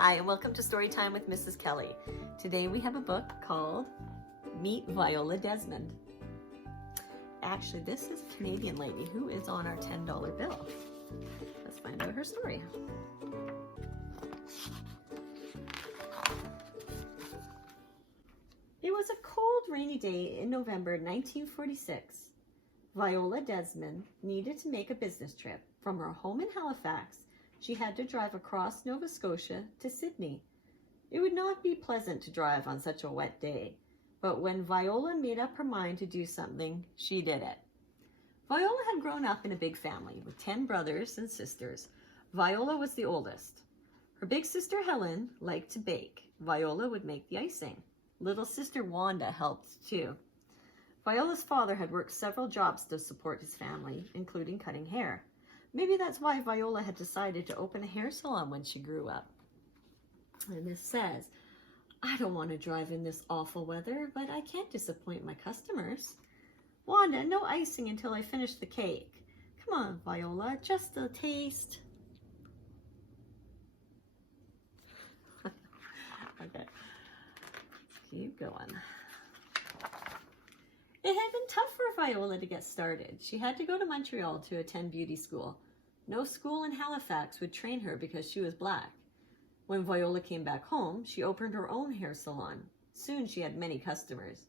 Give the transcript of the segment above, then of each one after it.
Hi, and welcome to Storytime with Mrs. Kelly. Today we have a book called Meet Viola Desmond. Actually, this is a Canadian lady who is on our $10 bill. Let's find out her story. It was a cold, rainy day in November 1946. Viola Desmond needed to make a business trip. From her home in Halifax, she had to drive across Nova Scotia to Sydney. It would not be pleasant to drive on such a wet day, but when Viola made up her mind to do something, she did it. Viola had grown up in a big family with 10 brothers and sisters. Viola was the oldest. Her big sister Helen liked to bake. Viola would make the icing. Little sister Wanda helped too. Viola's father had worked several jobs to support his family, including cutting hair. Maybe that's why Viola had decided to open a hair salon when she grew up. And this says, I don't want to drive in this awful weather, but I can't disappoint my customers. Wanda, no icing until I finish the cake. Come on, Viola, just a taste. Okay, keep going. It had been tough for Viola to get started. She had to go to Montreal to attend beauty school. No school in Halifax would train her because she was black. When Viola came back home, she opened her own hair salon. Soon she had many customers.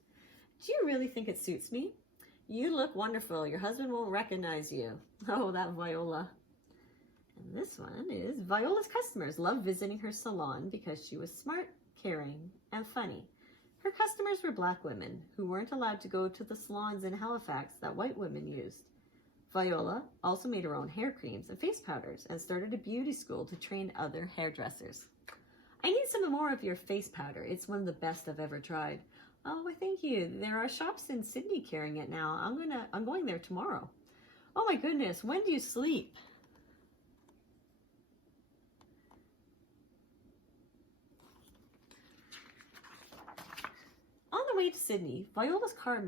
Do you really think it suits me? You look wonderful. Your husband won't recognize you. Oh, that Viola. And this one is Viola's customers loved visiting her salon because she was smart, caring, and funny. Her customers were black women who weren't allowed to go to the salons in Halifax that white women used. Viola also made her own hair creams and face powders and started a beauty school to train other hairdressers. I need some more of your face powder. It's one of the best I've ever tried. Oh, well, thank you. There are shops in Sydney carrying it now. I'm going there tomorrow. Oh my goodness, when do you sleep? On the way to Sydney, Viola's car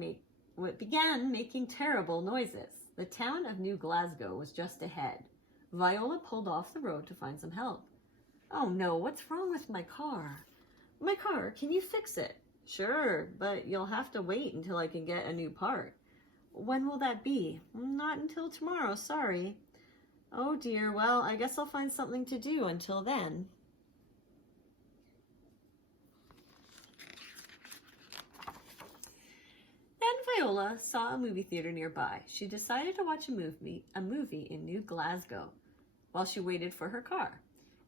began making terrible noises. The town of New Glasgow was just ahead. Viola pulled off the road to find some help. Oh no, what's wrong with my car? My car, can you fix it? Sure, but you'll have to wait until I can get a new part. When will that be? Not until tomorrow, sorry. Oh dear, well, I guess I'll find something to do until then. Viola saw a movie theater nearby. She decided to watch a movie in New Glasgow while she waited for her car.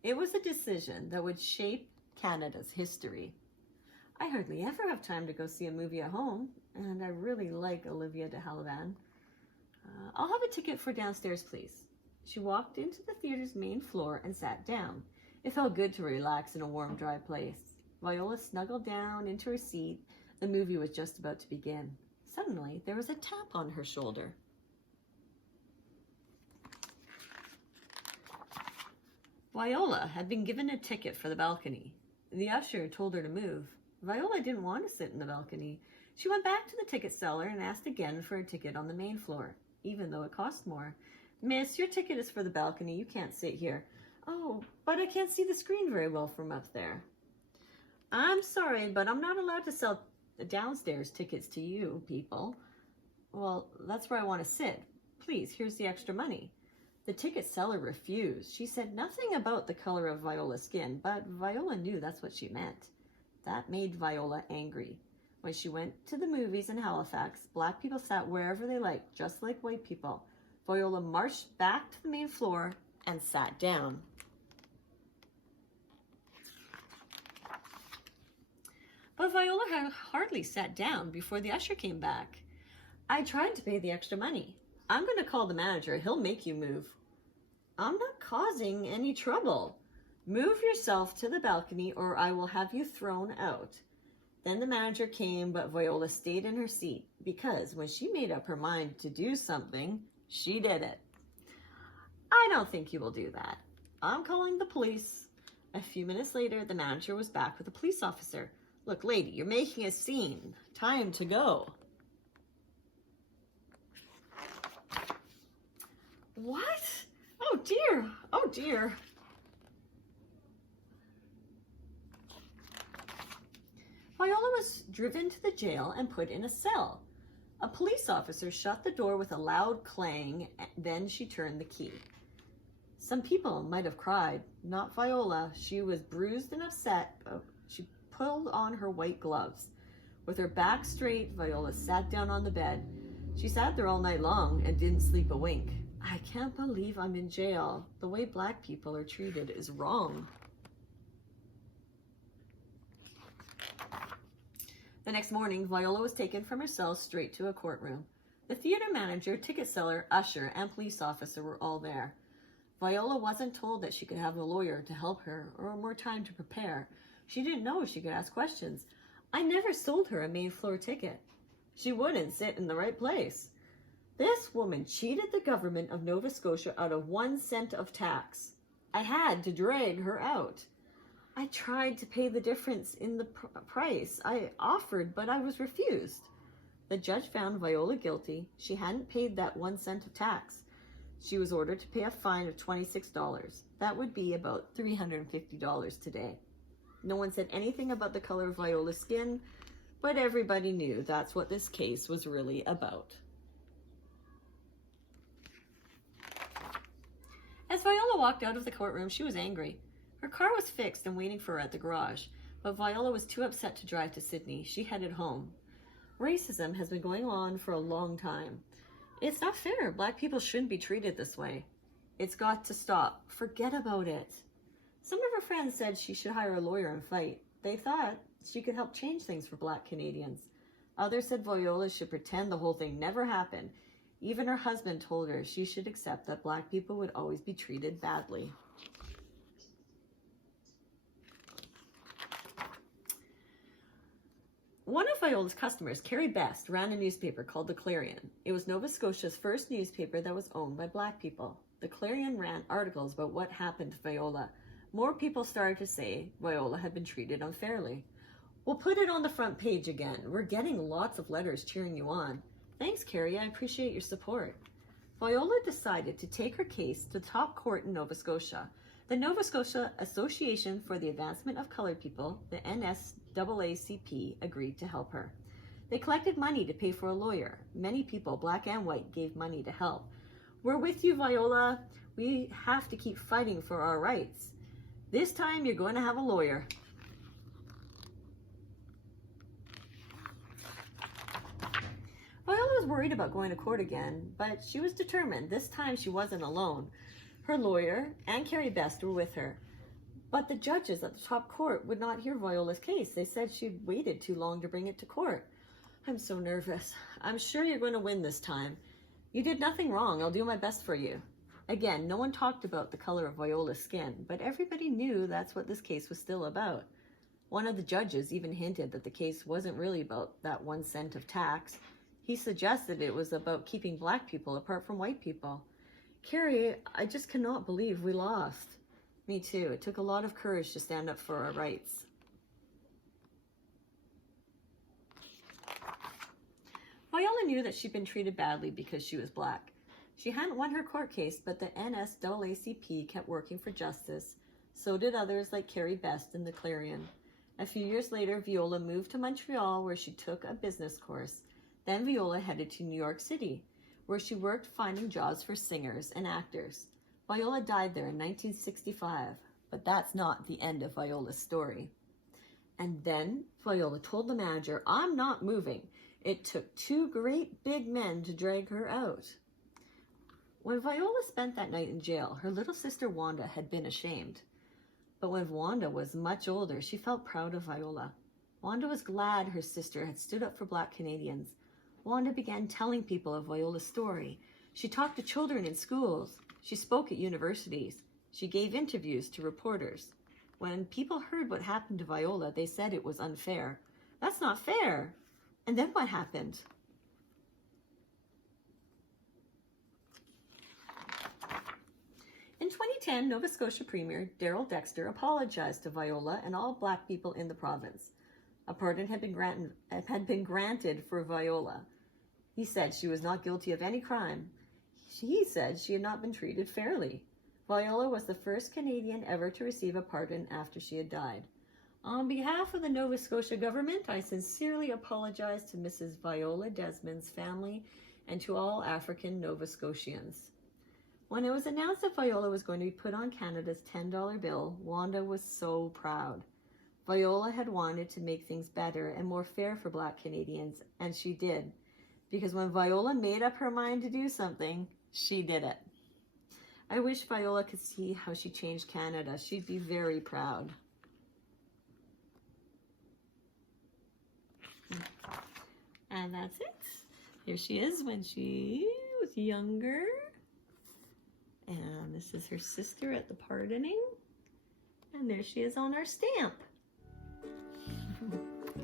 It was a decision that would shape Canada's history. I hardly ever have time to go see a movie at home, and I really like Olivia de Havilland. I'll have a ticket for downstairs, please. She walked into the theater's main floor and sat down. It felt good to relax in a warm, dry place. Viola snuggled down into her seat. The movie was just about to begin. Suddenly, there was a tap on her shoulder. Viola had been given a ticket for the balcony. The usher told her to move. Viola didn't want to sit in the balcony. She went back to the ticket seller and asked again for a ticket on the main floor, even though it cost more. Miss, your ticket is for the balcony. You can't sit here. Oh, but I can't see the screen very well from up there. I'm sorry, but I'm not allowed to sell downstairs tickets to you people. Well, that's where I want to sit. Please, here's the extra money. The ticket seller refused. She said nothing about the color of Viola's skin, but Viola knew that's what she meant. That made Viola angry. When she went to the movies in Halifax, black people sat wherever they liked, just like white people. Viola marched back to the main floor and sat down. But Viola had hardly sat down before the usher came back. I tried to pay the extra money. I'm going to call the manager. He'll make you move. I'm not causing any trouble. Move yourself to the balcony or I will have you thrown out. Then the manager came, but Viola stayed in her seat because when she made up her mind to do something, she did it. I don't think you will do that. I'm calling the police. A few minutes later, the manager was back with a police officer. Look, lady, you're making a scene. Time to go. What? Oh dear. Oh dear. Viola was driven to the jail and put in a cell. A police officer shut the door with a loud clang, then she turned the key. Some people might have cried, not Viola. She was bruised and upset. She pulled on her white gloves. With her back straight, Viola sat down on the bed. She sat there all night long and didn't sleep a wink. I can't believe I'm in jail. The way black people are treated is wrong. The next morning, Viola was taken from her cell straight to a courtroom. The theater manager, ticket seller, usher, and police officer were all there. Viola wasn't told that she could have a lawyer to help her or more time to prepare. She didn't know she could ask questions. I never sold her a main floor ticket. She wouldn't sit in the right place. This woman cheated the government of Nova Scotia out of 1 cent of tax. I had to drag her out. I tried to pay the difference in the price. I offered, but I was refused. The judge found Viola guilty. She hadn't paid that 1 cent of tax. She was ordered to pay a fine of $26. That would be about $350 today. No one said anything about the color of Viola's skin, but everybody knew that's what this case was really about. As Viola walked out of the courtroom, she was angry. Her car was fixed and waiting for her at the garage, but Viola was too upset to drive to Sydney. She headed home. Racism has been going on for a long time. It's not fair. Black people shouldn't be treated this way. It's got to stop. Forget about it. Some of her friends said she should hire a lawyer and fight. They thought she could help change things for Black Canadians. Others said Viola should pretend the whole thing never happened. Even her husband told her she should accept that Black people would always be treated badly. One of Viola's customers, Carrie Best, ran a newspaper called The Clarion. It was Nova Scotia's first newspaper that was owned by Black people. The Clarion ran articles about what happened to Viola. More people started to say Viola had been treated unfairly. We'll put it on the front page again. We're getting lots of letters cheering you on. Thanks, Carrie. I appreciate your support. Viola decided to take her case to the top court in Nova Scotia. The Nova Scotia Association for the Advancement of Colored People, the NSAACP, agreed to help her. They collected money to pay for a lawyer. Many people, black and white, gave money to help. We're with you, Viola. We have to keep fighting for our rights. This time you're going to have a lawyer. Viola was worried about going to court again, but she was determined. This time she wasn't alone. Her lawyer and Carrie Best were with her. But the judges at the top court would not hear Viola's case. They said she'd waited too long to bring it to court. I'm so nervous. I'm sure you're going to win this time. You did nothing wrong. I'll do my best for you. Again, no one talked about the color of Viola's skin, but everybody knew that's what this case was still about. One of the judges even hinted that the case wasn't really about that 1 cent of tax. He suggested it was about keeping black people apart from white people. Carrie, I just cannot believe we lost. Me too. It took a lot of courage to stand up for our rights. Viola knew that she'd been treated badly because she was black. She hadn't won her court case, but the NSAACP kept working for justice. So did others like Carrie Best in the Clarion. A few years later, Viola moved to Montreal, where she took a business course. Then Viola headed to New York City, where she worked finding jobs for singers and actors. Viola died there in 1965, but that's not the end of Viola's story. And then Viola told the manager, I'm not moving. It took 2 great big men to drag her out. When Viola spent that night in jail, her little sister Wanda had been ashamed. But when Wanda was much older, she felt proud of Viola. Wanda was glad her sister had stood up for Black Canadians. Wanda began telling people of Viola's story. She talked to children in schools. She spoke at universities. She gave interviews to reporters. When people heard what happened to Viola, they said it was unfair. That's not fair. And then what happened? In 2010, Nova Scotia Premier Darrell Dexter apologized to Viola and all black people in the province. A pardon had been granted for Viola. He said she was not guilty of any crime. He said she had not been treated fairly. Viola was the first Canadian ever to receive a pardon after she had died. On behalf of the Nova Scotia government, I sincerely apologize to Mrs. Viola Desmond's family and to all African Nova Scotians. When it was announced that Viola was going to be put on Canada's $10 bill, Wanda was so proud. Viola had wanted to make things better and more fair for Black Canadians, and she did. Because when Viola made up her mind to do something, she did it. I wish Viola could see how she changed Canada. She'd be very proud. And that's it. Here she is when she was younger. And this is her sister at the pardoning. And there she is on our stamp.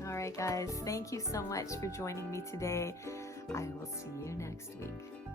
All right, guys. Thank you so much for joining me today. I will see you next week.